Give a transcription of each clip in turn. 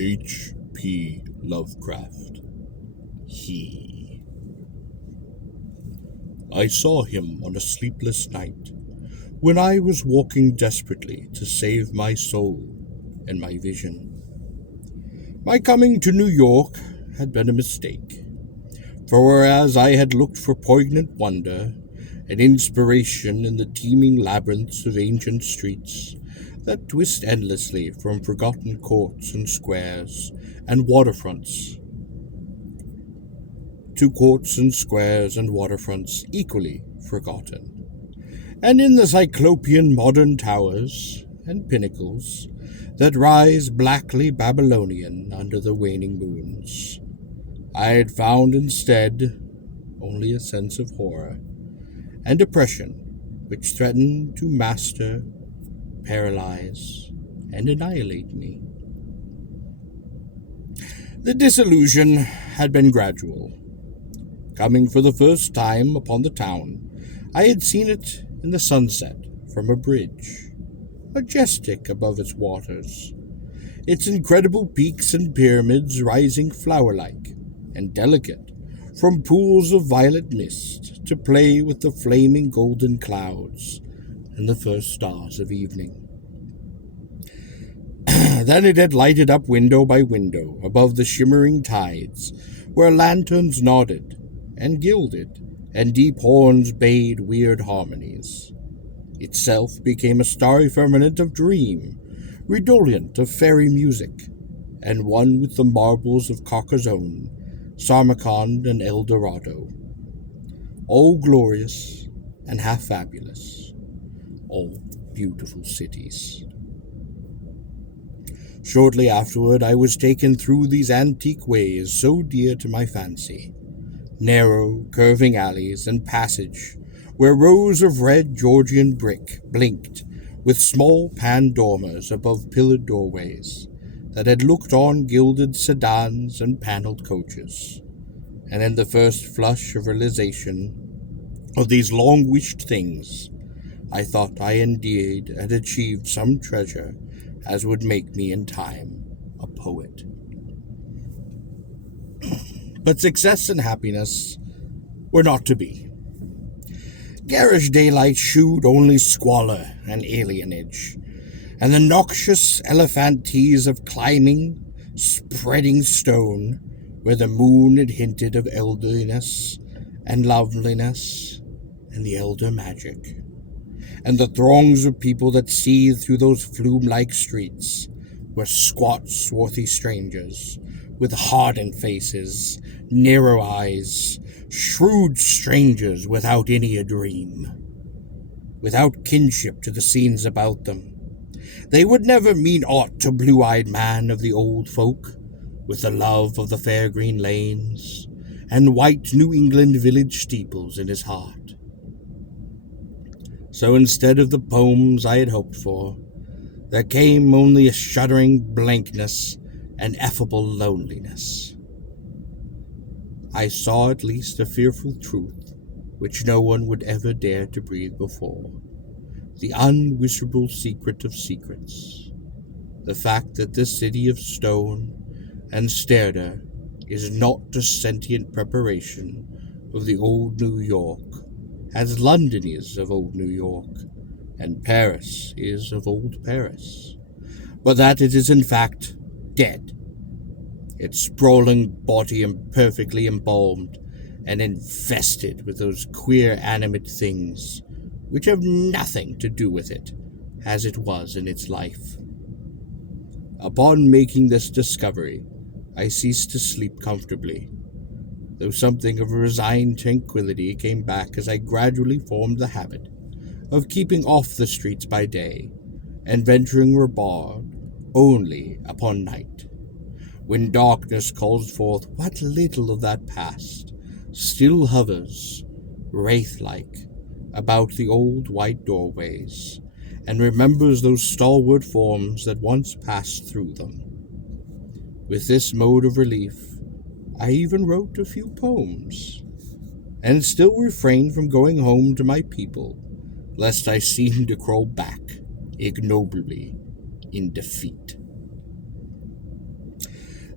H.P. Lovecraft. He. I saw him on a sleepless night when I was walking desperately to save my soul and my vision. My coming to New York had been a mistake, for whereas I had looked for poignant wonder and inspiration in the teeming labyrinths of ancient streets that twist endlessly from forgotten courts and squares and waterfronts to courts and squares and waterfronts equally forgotten, and in the cyclopean modern towers and pinnacles that rise blackly Babylonian under the waning moons, I had found instead only a sense of horror and oppression which threatened to master, paralyze, and annihilate me. The disillusion had been gradual. Coming for the first time upon the town, I had seen it in the sunset from a bridge, majestic above its waters, its incredible peaks and pyramids rising flower-like and delicate from pools of violet mist to play with the flaming golden clouds and the first stars of evening. Then it had lighted up window by window above the shimmering tides, where lanterns nodded and gilded and deep horns bayed weird harmonies. Itself became a starry firmament of dream, redolent of fairy music, and one with the marbles of Carcassonne, Samarkand, and El Dorado. All glorious and half fabulous, all beautiful cities. Shortly afterward, I was taken through these antique ways so dear to my fancy, narrow, curving alleys and passage where rows of red Georgian brick blinked with small pan dormers above pillared doorways that had looked on gilded sedans and paneled coaches. And in the first flush of realization of these long-wished things, I thought I indeed had achieved some treasure as would make me in time a poet. But success and happiness were not to be. Garish daylight shewed only squalor and alienage, and the noxious elephantize of climbing, spreading stone, where the moon had hinted of elderliness and loveliness and the elder magic, and the throngs of people that seethed through those flume-like streets were squat, swarthy strangers, with hardened faces, narrow eyes, shrewd strangers without any a dream, without kinship to the scenes about them. They would never mean aught to blue-eyed man of the old folk, with the love of the fair green lanes and white New England village steeples in his heart. So instead of the poems I had hoped for, there came only a shuddering blankness and effable loneliness. I saw at least a fearful truth which no one would ever dare to breathe before, the unwhisperable secret of secrets, the fact that this city of stone and stairder is not a sentient preparation of the old New York, as London is of old New York, and Paris is of old Paris, but that it is in fact dead, its sprawling body imperfectly embalmed and infested with those queer animate things which have nothing to do with it as it was in its life. Upon making this discovery, I ceased to sleep comfortably, though something of a resigned tranquillity came back as I gradually formed the habit of keeping off the streets by day and venturing abroad only upon night, when darkness calls forth what little of that past still hovers, wraith-like, about the old white doorways, and remembers those stalwart forms that once passed through them. With this mode of relief, I even wrote a few poems, and still refrained from going home to my people, lest I seem to crawl back ignobly in defeat.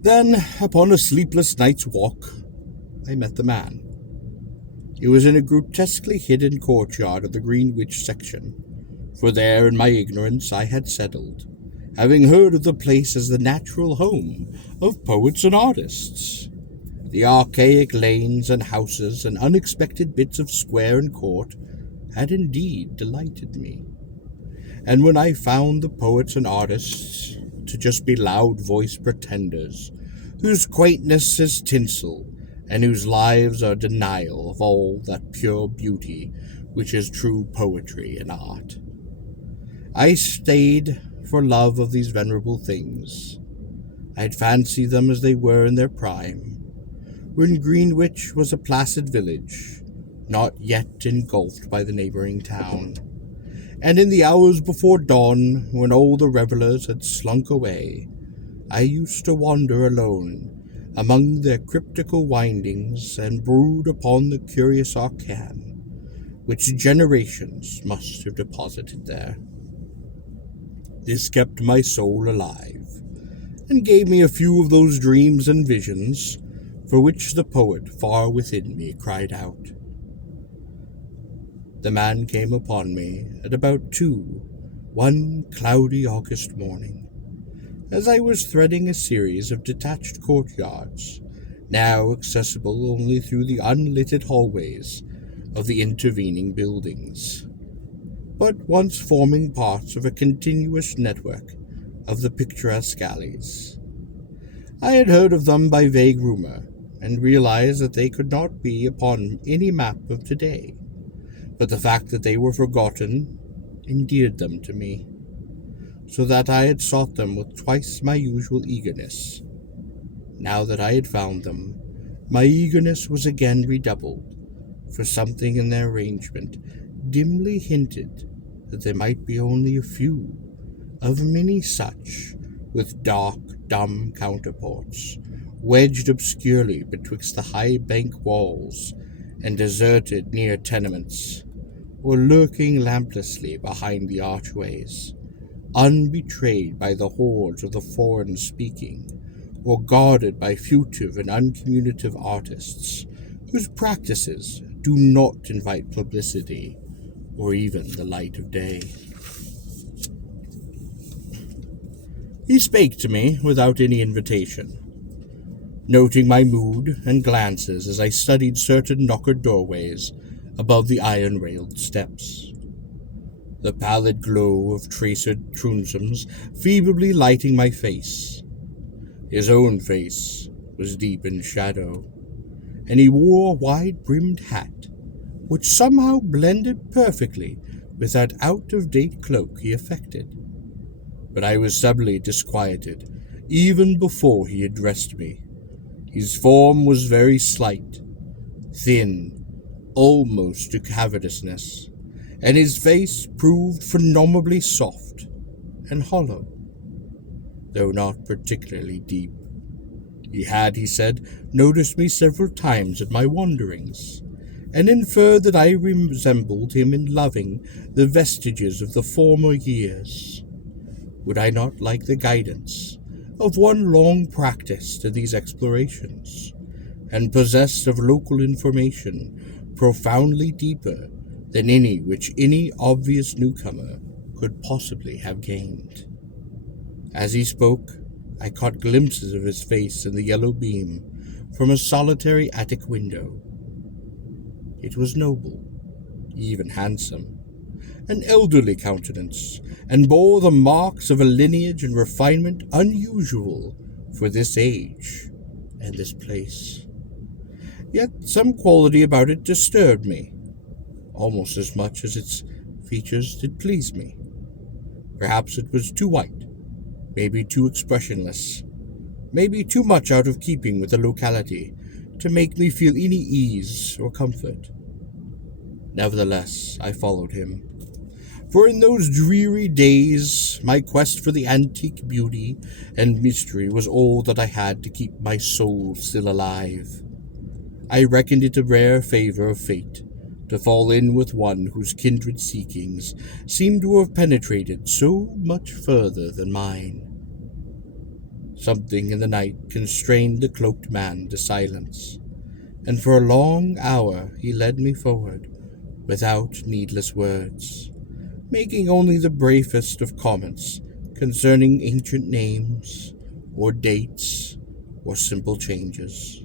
Then, upon a sleepless night's walk, I met the man. It was in a grotesquely hidden courtyard of the Greenwich section, for there in my ignorance I had settled, having heard of the place as the natural home of poets and artists. The archaic lanes and houses and unexpected bits of square and court had indeed delighted me. And when I found the poets and artists to just be loud-voiced pretenders, whose quaintness is tinsel, and whose lives are denial of all that pure beauty which is true poetry and art, I stayed for love of these venerable things. I'd fancy them as they were in their prime, when Greenwich was a placid village, not yet engulfed by the neighboring town, and in the hours before dawn, when all the revellers had slunk away, I used to wander alone among their cryptical windings and brood upon the curious arcane which generations must have deposited there. This kept my soul alive, and gave me a few of those dreams and visions for which the poet far within me cried out. The man came upon me at about 2, one cloudy August morning, as I was threading a series of detached courtyards, now accessible only through the unlighted hallways of the intervening buildings, but once forming parts of a continuous network of the picturesque alleys. I had heard of them by vague rumor, and realized that they could not be upon any map of today, but the fact that they were forgotten endeared them to me, so that I had sought them with twice my usual eagerness. Now that I had found them, my eagerness was again redoubled, for something in their arrangement dimly hinted that there might be only a few of many such, with dark, dumb counterports, wedged obscurely betwixt the high bank walls and deserted near tenements, or lurking lamplessly behind the archways, unbetrayed by the hordes of the foreign-speaking, or guarded by fugitive and uncommunicative artists, whose practices do not invite publicity or even the light of day. He spake to me without any invitation, noting my mood and glances as I studied certain knockered doorways above the iron-railed steps, the pallid glow of tracered truncheons feebly lighting my face. His own face was deep in shadow, and he wore a wide-brimmed hat, which somehow blended perfectly with that out-of-date cloak he affected. But I was suddenly disquieted, even before he addressed me. His form was very slight, thin, almost to cavitousness, and his face proved phenomenally soft and hollow, though not particularly deep. He had, he said, noticed me several times at my wanderings, and inferred that I resembled him in loving the vestiges of the former years. Would I not like the guidance of one long practiced in these explorations, and possessed of local information profoundly deeper than any which any obvious newcomer could possibly have gained? As he spoke, I caught glimpses of his face in the yellow beam from a solitary attic window. It was noble, even handsome, an elderly countenance, and bore the marks of a lineage and refinement unusual for this age and this place. Yet some quality about it disturbed me, almost as much as its features did please me. Perhaps it was too white, maybe too expressionless, maybe too much out of keeping with the locality to make me feel any ease or comfort. Nevertheless, I followed him, for in those dreary days my quest for the antique beauty and mystery was all that I had to keep my soul still alive. I reckoned it a rare favor of fate to fall in with one whose kindred seekings seemed to have penetrated so much further than mine. Something in the night constrained the cloaked man to silence, and for a long hour he led me forward without needless words, making only the briefest of comments concerning ancient names, or dates, or simple changes,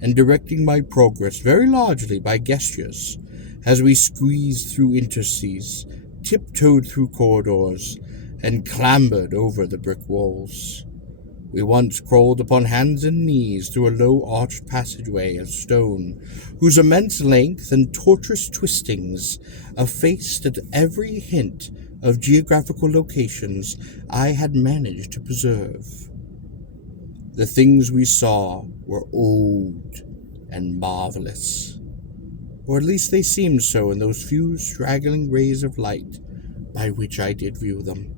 and directing my progress very largely by gestures as we squeezed through interstices, tiptoed through corridors, and clambered over the brick walls. We once crawled upon hands and knees through a low-arched passageway of stone, whose immense length and tortuous twistings effaced at every hint of geographical locations I had managed to preserve. The things we saw were old and marvelous, or at least they seemed so in those few straggling rays of light by which I did view them.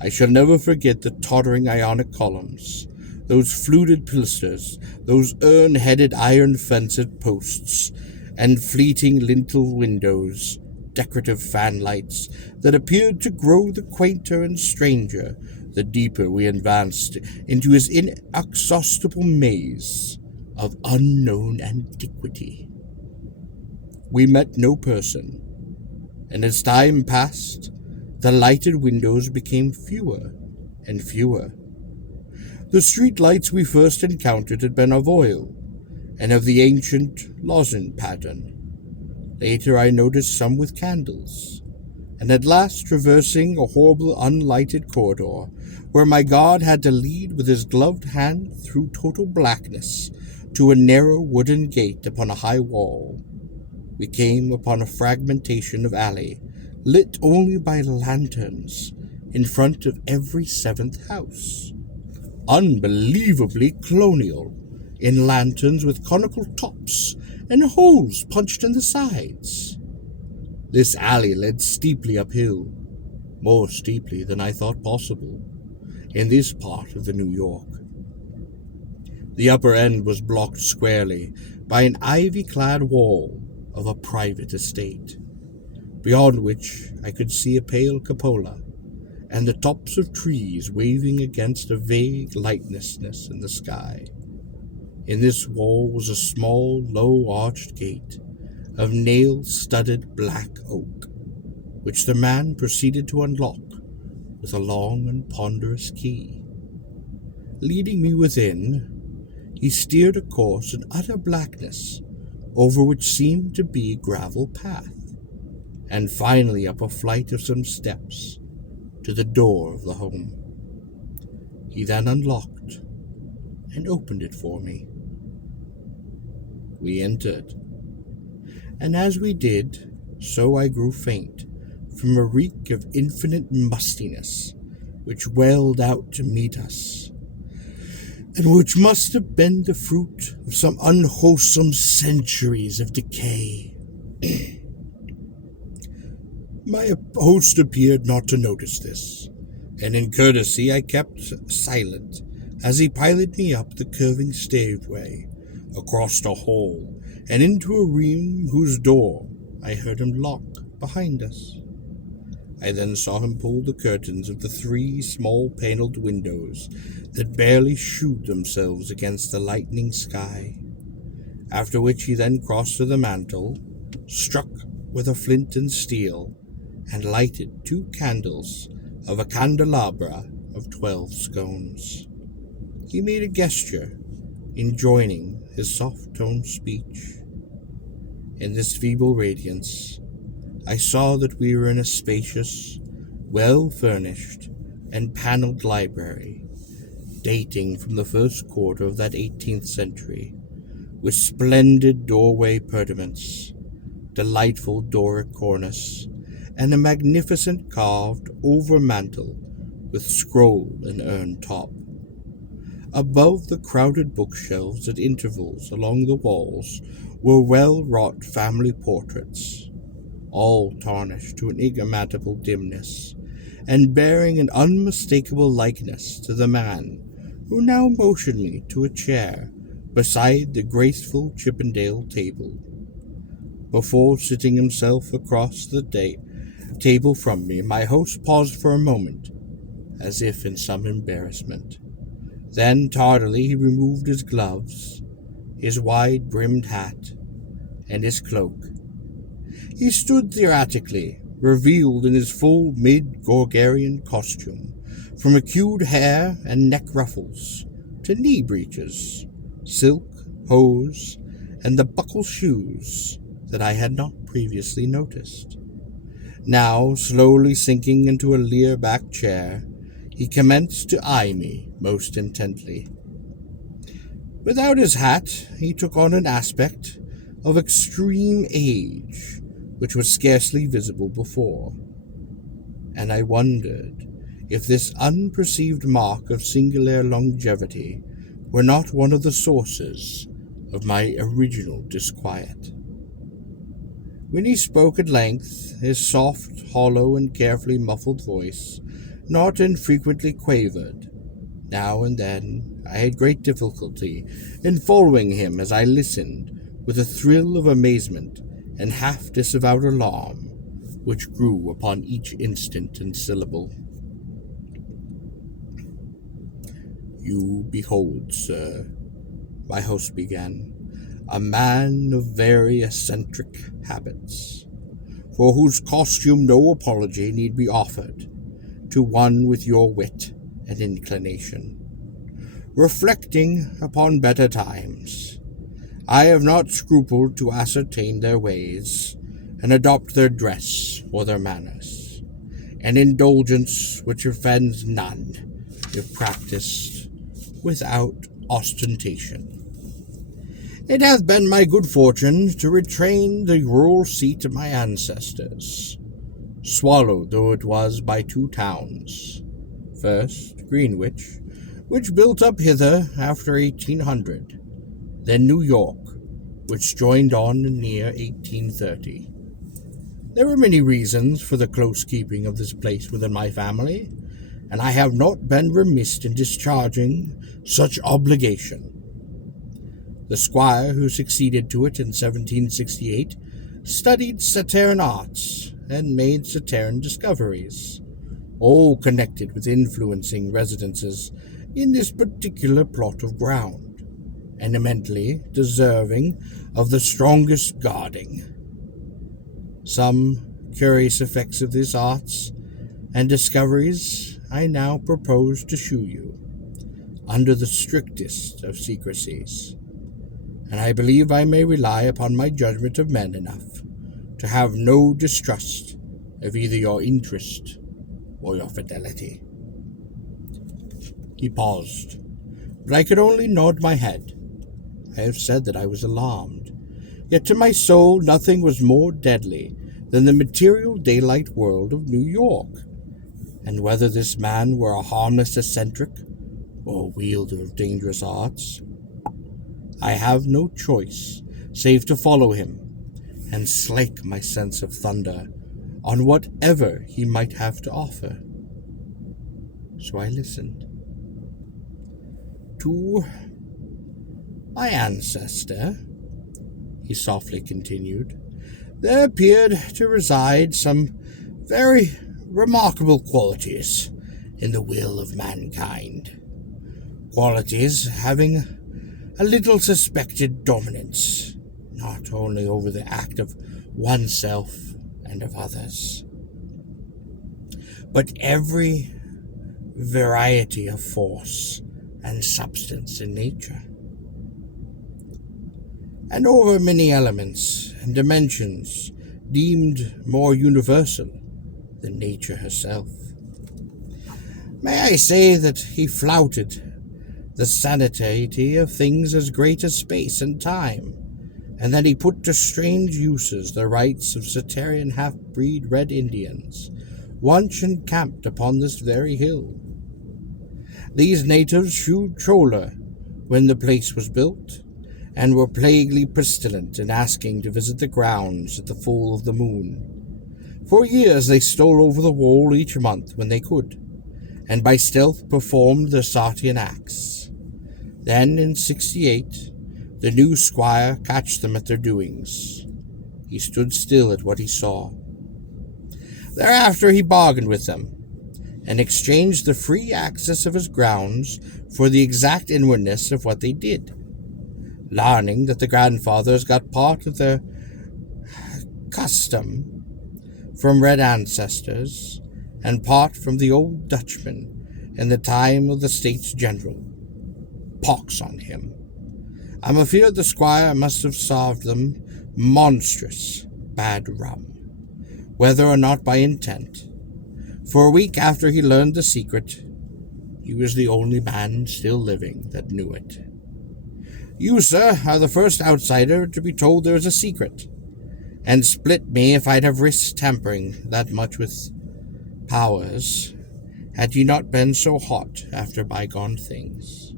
I shall never forget the tottering Ionic columns, those fluted pilasters, those urn-headed iron-fenced posts, and fleeting lintel windows, decorative fanlights that appeared to grow the quainter and stranger the deeper we advanced into his inexhaustible maze of unknown antiquity. We met no person, and as time passed, the lighted windows became fewer and fewer. The street lights we first encountered had been of oil, and of the ancient lozenge pattern. Later I noticed some with candles, and at last traversing a horrible unlighted corridor, where my guard had to lead with his gloved hand through total blackness to a narrow wooden gate upon a high wall, we came upon a fragmentation of alley, lit only by lanterns in front of every seventh house, unbelievably colonial, in lanterns with conical tops and holes punched in the sides. This alley led steeply uphill, more steeply than I thought possible, in this part of the New York. The upper end was blocked squarely by an ivy-clad wall of a private estate, beyond which I could see a pale cupola, and the tops of trees waving against a vague lightlessness in the sky. In this wall was a small, low-arched gate of nail-studded black oak, which the man proceeded to unlock with a long and ponderous key. Leading me within, he steered a course in utter blackness over which seemed to be a gravel path, and finally up a flight of some steps to the door of the home. He then unlocked and opened it for me. We entered, and as we did, so I grew faint from a reek of infinite mustiness which welled out to meet us, and which must have been the fruit of some unwholesome centuries of decay. My host appeared not to notice this, and in courtesy I kept silent as he piloted me up the curving stairway, across a hall, and into a room whose door I heard him lock behind us. I then saw him pull the curtains of the 3 small paneled windows that barely shewed themselves against the lightening sky, after which he then crossed to the mantel, struck with a flint and steel, and lighted 2 candles of a candelabra of 12 scones. He made a gesture, enjoining his soft-toned speech. In this feeble radiance, I saw that we were in a spacious, well-furnished, and panelled library, dating from the first quarter of that 18th century, with splendid doorway pediments, delightful Doric cornice, and a magnificent carved over-mantel with scroll and urn top. Above the crowded bookshelves at intervals along the walls were well-wrought family portraits, all tarnished to an enigmatical dimness, and bearing an unmistakable likeness to the man who now motioned me to a chair beside the graceful Chippendale table. Before sitting himself across the table from me, my host paused for a moment, as if in some embarrassment, Then tardily he removed his gloves, his wide-brimmed hat, and his cloak. He stood theatrically, revealed in his full mid-Gorgarian costume, from acute hair and neck ruffles to knee breeches, silk, hose, and the buckle shoes that I had not previously noticed. Now, slowly sinking into a leer-back chair, he commenced to eye me most intently. Without his hat, he took on an aspect of extreme age, which was scarcely visible before, and I wondered if this unperceived mark of singular longevity were not one of the sources of my original disquiet. When he spoke at length, his soft, hollow, and carefully muffled voice not infrequently quavered. Now and then I had great difficulty in following him as I listened with a thrill of amazement and half-disavowed alarm, which grew upon each instant and syllable. "You behold, sir," my host began, "a man of very eccentric habits, for whose costume no apology need be offered, to one with your wit and inclination. Reflecting upon better times, I have not scrupled to ascertain their ways, and adopt their dress or their manners, an indulgence which offends none, if practiced without ostentation. It hath been my good fortune to retain the rural seat of my ancestors, swallowed though it was by two towns. First, Greenwich, which built up hither after 1800, then New York, which joined on in near 1830. There were many reasons for the close keeping of this place within my family, and I have not been remiss in discharging such obligation. The squire who succeeded to it in 1768 studied Sauterne arts and made Sauterne discoveries, all connected with influencing residences in this particular plot of ground, and eminently deserving of the strongest guarding. Some curious effects of these arts and discoveries I now propose to shew you, under the strictest of secrecies, and I believe I may rely upon my judgment of men enough to have no distrust of either your interest or your fidelity." He paused, but I could only nod my head. I have said that I was alarmed, yet to my soul nothing was more deadly than the material daylight world of New York, and whether this man were a harmless eccentric or a wielder of dangerous arts, I have no choice save to follow him and slake my sense of thunder on whatever he might have to offer. So I listened. "To my ancestor," he softly continued, "there appeared to reside some very remarkable qualities in the will of mankind, qualities having a little suspected dominance, not only over the act of oneself and of others, but every variety of force and substance in nature, and over many elements and dimensions deemed more universal than nature herself. May I say that he flouted the sanity of things as great as space and time, and that he put to strange uses the rights of Sauterne half-breed Red Indians, once encamped upon this very hill. These natives shewed choler when the place was built, and were plaguily pestilent in asking to visit the grounds at the full of the moon. For years they stole over the wall each month when they could, and by stealth performed their Sartian acts. Then, in 68, the new squire catched them at their doings. He stood still at what he saw. Thereafter he bargained with them, and exchanged the free access of his grounds for the exact inwardness of what they did, learning that the grandfathers got part of their custom from red ancestors and part from the old Dutchman in the time of the States General. Pox on him. I'm afeard the squire must have served them monstrous bad rum, whether or not by intent. For a week after he learned the secret, he was the only man still living that knew it. You, sir, are the first outsider to be told there is a secret, and split me if I'd have risked tampering that much with powers, had you not been so hot after bygone things.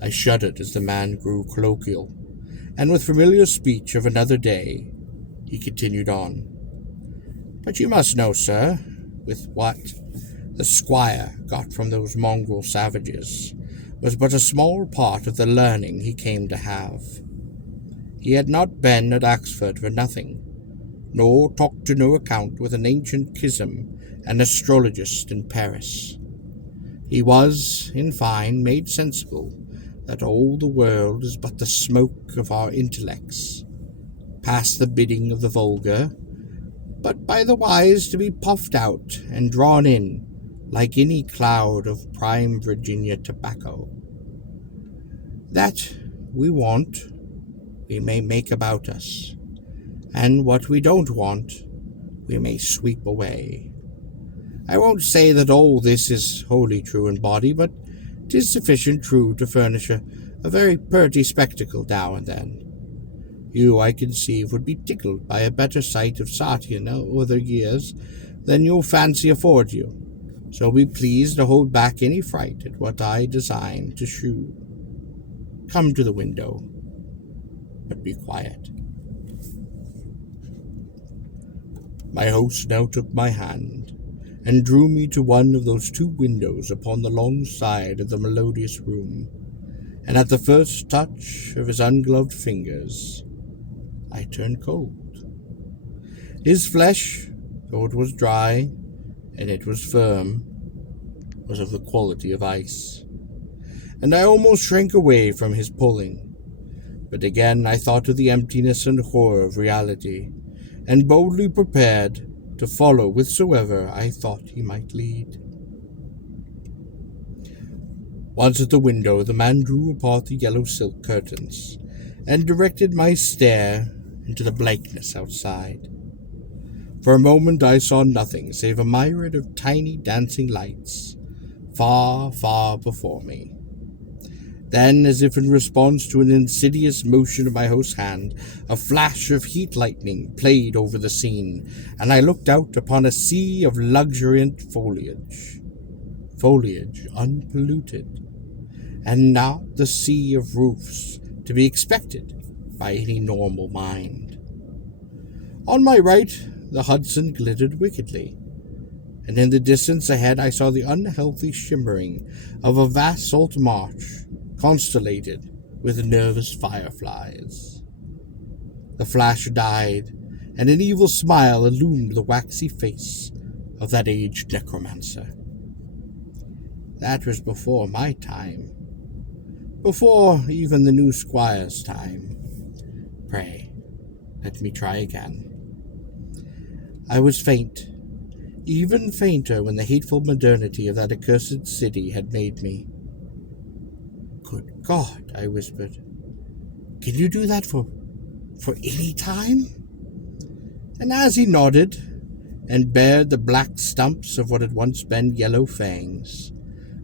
I shuddered as the man grew colloquial, and with familiar speech of another day, he continued on. But you must know, sir, with what the squire got from those mongrel savages was but a small part of the learning he came to have. He had not been at Oxford for nothing, nor talked to no account with an ancient schism and astrologist in Paris. He was, in fine, made sensible that all the world is but the smoke of our intellects, past the bidding of the vulgar, but by the wise to be puffed out and drawn in like any cloud of prime Virginia tobacco. That we want, we may make about us, and what we don't want, we may sweep away. I won't say that all this is wholly true in body, but 'tis sufficient true to furnish a very purty spectacle now and then. You, I conceive, would be tickled by a better sight of Satia in other years than your fancy affords you, so be pleased to hold back any fright at what I design to shew. Come to the window, but be quiet. My host now took my hand, and drew me to one of those two windows upon the long side of the melodious room, and at the first touch of his ungloved fingers, I turned cold. His flesh, though it was dry, and it was firm, was of the quality of ice, and I almost shrank away from his pulling. But again I thought of the emptiness and horror of reality, and boldly prepared to follow whithersoever I thought he might lead. Once at the window, the man drew apart the yellow silk curtains, and directed my stare into the blankness outside. For a moment I saw nothing save a myriad of tiny dancing lights, far, far before me. Then, as if in response to an insidious motion of my host's hand, a flash of heat lightning played over the scene, and I looked out upon a sea of luxuriant foliage unpolluted, and not the sea of roofs to be expected by any normal mind. On my right, the Hudson glittered wickedly, and in the distance ahead I saw the unhealthy shimmering of a vast salt marsh, constellated with nervous fireflies. The flash died, and an evil smile illumined the waxy face of that aged necromancer. That was before my time, before even the new squire's time. Pray, let me try again. I was faint, even fainter when the hateful modernity of that accursed city had made me. Good God, I whispered. Can you do that for any time? And as he nodded, and bared the black stumps of what had once been yellow fangs,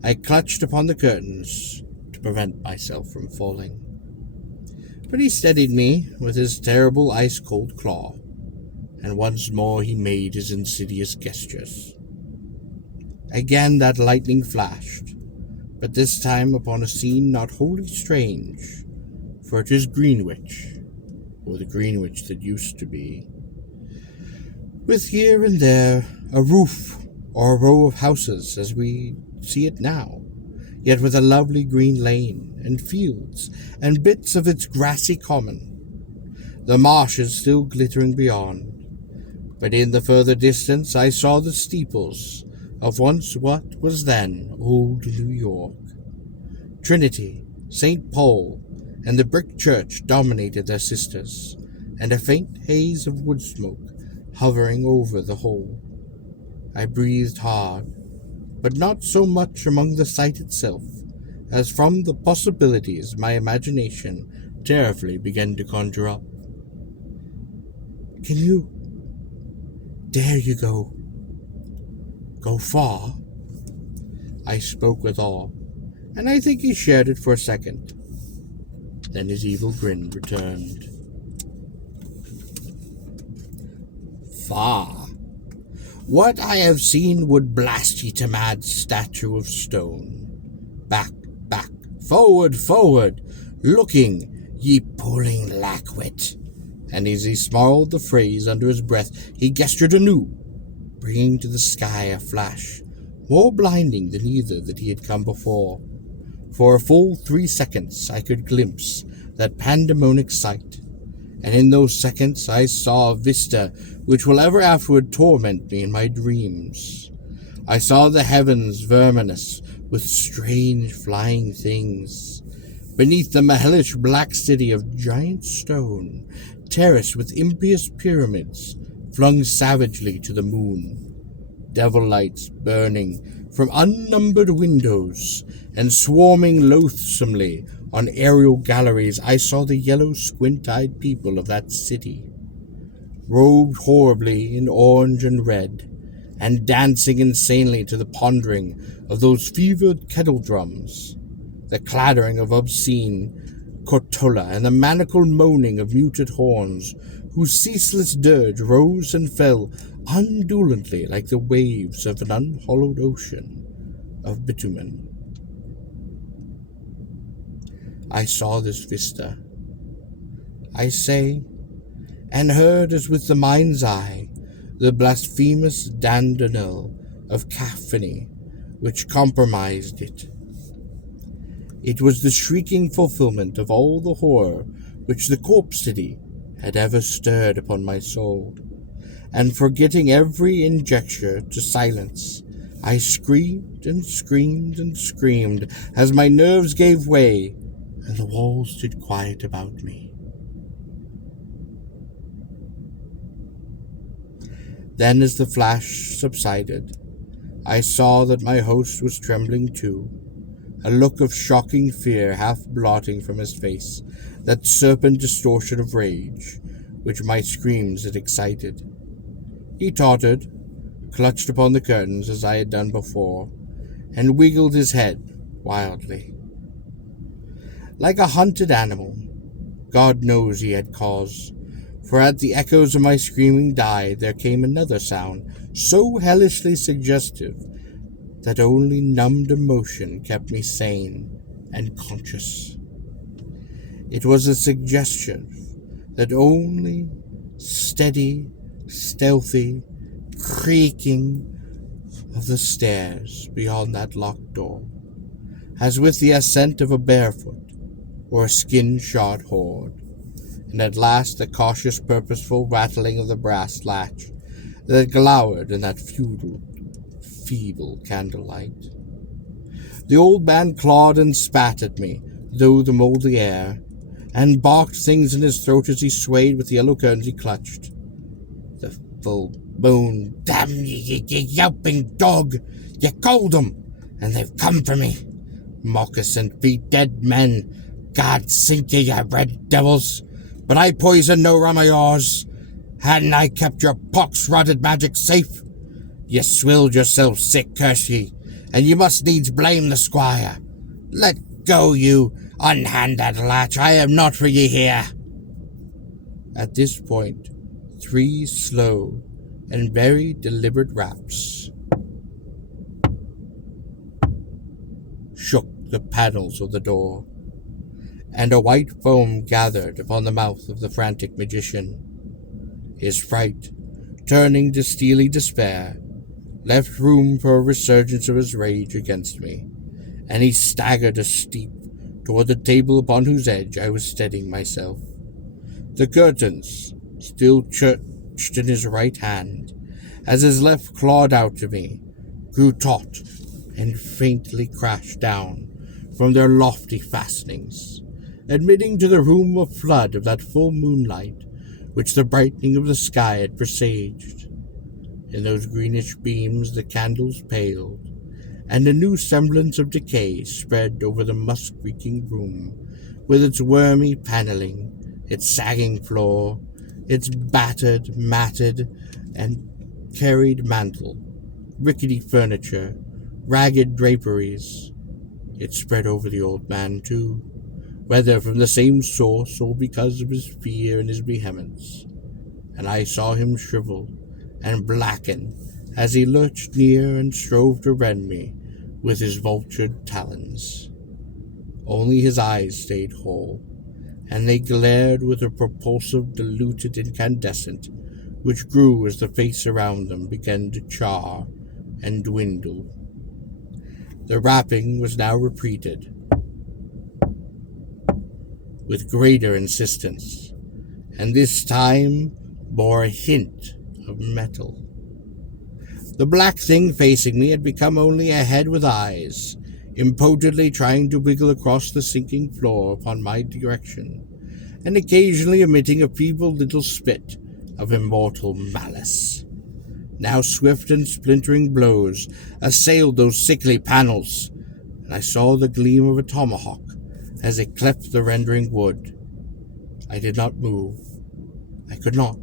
I clutched upon the curtains to prevent myself from falling. But he steadied me with his terrible ice-cold claw, and once more he made his insidious gestures. Again that lightning flashed, but this time upon a scene not wholly strange, for it is Greenwich, or the Greenwich that used to be, with here and there a roof or a row of houses as we see it now, yet with a lovely green lane and fields and bits of its grassy common, the marshes still glittering beyond, But in the further distance I saw the steeples of once what was then old New York. Trinity, St. Paul, and the brick church dominated their sisters, and a faint haze of wood smoke hovering over the whole. I breathed hard, but not so much among the sight itself as from the possibilities my imagination terribly began to conjure up. Dare you go far? I spoke with awe, and I think he shared it for a second. Then his evil grin returned. Far? What I have seen would blast ye to mad statue of stone. Back, back, forward, forward, looking, ye puling lackwit. And as he snarled the phrase under his breath, he gestured anew, bringing to the sky a flash, more blinding than either that he had come before. For a full 3 seconds I could glimpse that pandemonic sight, and in those seconds I saw a vista which will ever afterward torment me in my dreams. I saw the heavens verminous with strange flying things. Beneath them a hellish black city of giant stone, terraced with impious pyramids, flung savagely to the moon. Devil lights burning from unnumbered windows, and swarming loathsomely on aerial galleries, I saw the yellow squint-eyed people of that city, robed horribly in orange and red, and dancing insanely to the pondering of those fevered kettle drums, the clattering of obscene cortola, and the manacled moaning of muted horns, whose ceaseless dirge rose and fell undulantly like the waves of an unhollowed ocean of bitumen. I saw this vista, I say, and heard as with the mind's eye the blasphemous dandinel of cacophony which compromised it. It was the shrieking fulfillment of all the horror which the corpse city had ever stirred upon my soul, and forgetting every injecture to silence, I screamed and screamed and screamed as my nerves gave way and the walls stood quiet about me. Then, as the flash subsided, I saw that my host was trembling too, a look of shocking fear half blotting from his face that serpent distortion of rage which my screams had excited. He tottered, clutched upon the curtains as I had done before, and wiggled his head wildly. Like a hunted animal, God knows he had cause, for at the echoes of my screaming died there came another sound, so hellishly suggestive that only numbed emotion kept me sane and conscious. It was a suggestion that only steady, stealthy creaking of the stairs beyond that locked door, as with the ascent of a barefoot or a skin-shod horde, and at last the cautious, purposeful rattling of the brass latch that glowered in that feeble candlelight. The old man clawed and spat at me through the mouldy air, and barked things in his throat as he swayed with the yellow curtains he clutched. The full moon, damn ye, ye yelping dog! Ye called them, and they've come for me. Moccasin feet, dead men, God sink ye, ye red devils! But I poisoned no rum of yours. Hadn't I kept your pox-rotted magic safe? Ye swilled yourself sick, curse ye, and ye must needs blame the squire. Let go, you! Unhand that latch, I am not for ye here. At this point, 3 slow and very deliberate raps shook the panels of the door, and a white foam gathered upon the mouth of the frantic magician. His fright, turning to steely despair, left room for a resurgence of his rage against me, and he staggered a steep toward the table upon whose edge I was steadying myself. The curtains, still twitched in his right hand, as his left clawed out to me, grew taut, and faintly crashed down from their lofty fastenings, admitting to the room a flood of that full moonlight which the brightening of the sky had presaged. In those greenish beams the candles paled, and a new semblance of decay spread over the musk-reeking room, with its wormy paneling, its sagging floor, its battered, matted, and carried mantle, rickety furniture, ragged draperies. It spread over the old man, too, whether from the same source or because of his fear and his vehemence, and I saw him shrivel and blacken as he lurched near and strove to rend me with his vultured talons. Only his eyes stayed whole, and they glared with a propulsive, diluted incandescent which grew as the face around them began to char and dwindle. The rapping was now repeated, with greater insistence, and this time bore a hint of metal. The black thing facing me had become only a head with eyes, impotently trying to wiggle across the sinking floor upon my direction, and occasionally emitting a feeble little spit of immortal malice. Now swift and splintering blows assailed those sickly panels, and I saw the gleam of a tomahawk as it cleft the rending wood. I did not move. I could not.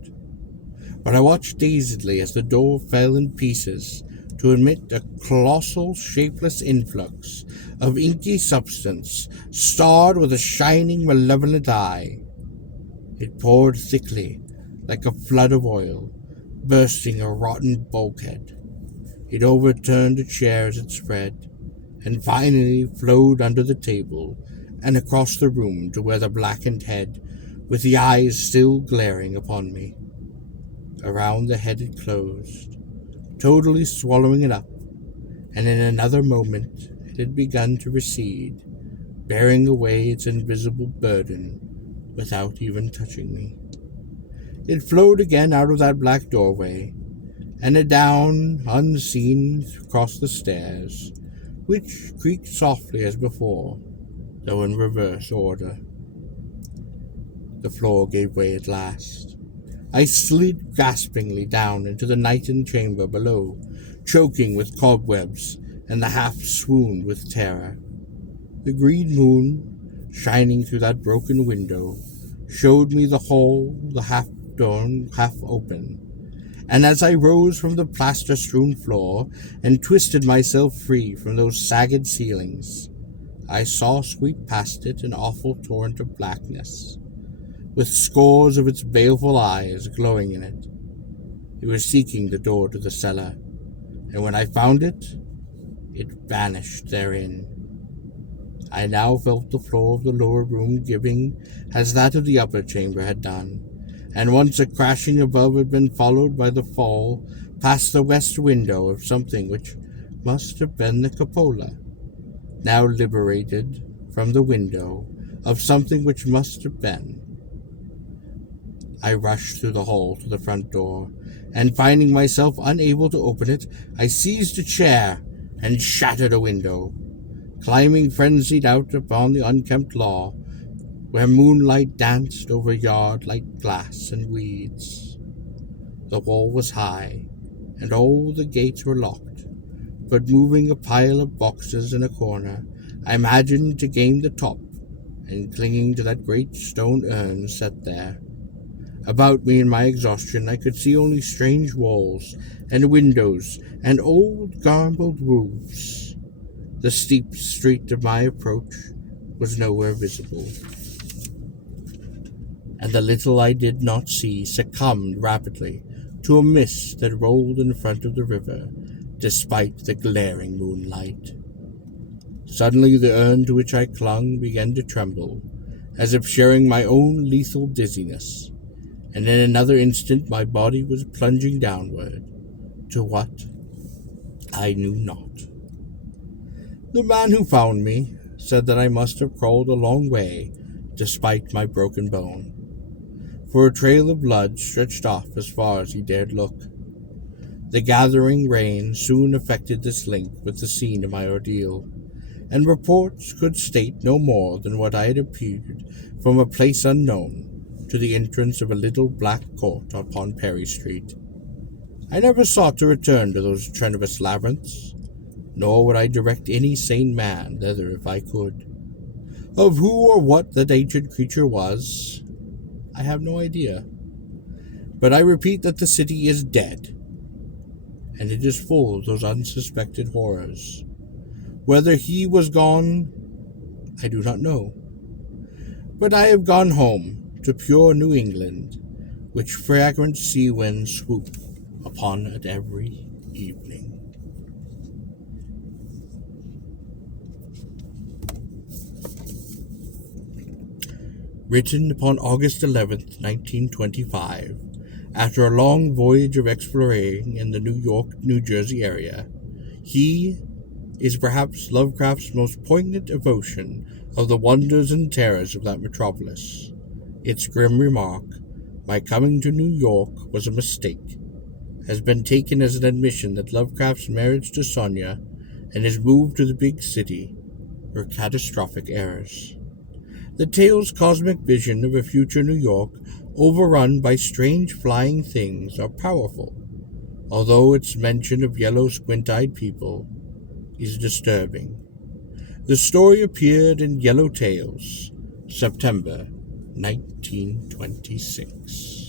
But I watched dazedly as the door fell in pieces to admit a colossal, shapeless influx of inky substance, starred with a shining, malevolent eye. It poured thickly, like a flood of oil, bursting a rotten bulkhead. It overturned a chair as it spread, and finally flowed under the table and across the room to where the blackened head, with the eyes still glaring upon me. Around the head it closed, totally swallowing it up, and in another moment it had begun to recede, bearing away its invisible burden without even touching me. It flowed again out of that black doorway, and down, unseen, across the stairs, which creaked softly as before, though in reverse order. The floor gave way at last. I slid gaspingly down into the nightened chamber below, choking with cobwebs, and the half swooned with terror. The green moon, shining through that broken window, showed me the hall, the half-door, half-open, and as I rose from the plaster-strewn floor and twisted myself free from those sagged ceilings, I saw sweep past it an awful torrent of blackness, with scores of its baleful eyes glowing in it. It was seeking the door to the cellar, and when I found it, it vanished therein. I now felt the floor of the lower room giving as that of the upper chamber had done, and once a crashing above had been followed by the fall past the west window of something which must have been the cupola, now liberated from the window of something which must have been. I rushed through the hall to the front door, and finding myself unable to open it, I seized a chair and shattered a window, climbing frenzied out upon the unkempt lawn, where moonlight danced over yard-like glass and weeds. The wall was high, and all the gates were locked, but moving a pile of boxes in a corner, I imagined to gain the top, and clinging to that great stone urn set there. About me in my exhaustion I could see only strange walls and windows and old garbled roofs. The steep street of my approach was nowhere visible, and the little I did not see succumbed rapidly to a mist that rolled in front of the river, despite the glaring moonlight. Suddenly the urn to which I clung began to tremble, as if sharing my own lethal dizziness, and in another instant my body was plunging downward, to what? I knew not. The man who found me said that I must have crawled a long way, despite my broken bone, for a trail of blood stretched off as far as he dared look. The gathering rain soon affected this link with the scene of my ordeal, and reports could state no more than what I had appeared from a place unknown to the entrance of a little black court upon Perry Street. I never sought to return to those treacherous labyrinths, nor would I direct any sane man thither if I could. Of who or what that ancient creature was, I have no idea. But I repeat that the city is dead, and it is full of those unsuspected horrors. Whether he was gone, I do not know. But I have gone home to pure New England, which fragrant sea winds swoop upon at every evening. Written upon August 11th, 1925, after a long voyage of exploring in the New York, New Jersey area, he is perhaps Lovecraft's most poignant evocation of the wonders and terrors of that metropolis. Its grim remark, "My coming to New York was a mistake," has been taken as an admission that Lovecraft's marriage to Sonia and his move to the big city were catastrophic errors. The tale's cosmic vision of a future New York overrun by strange flying things are powerful, although its mention of yellow squint-eyed people is disturbing. The story appeared in Yellow Tales, September 1926.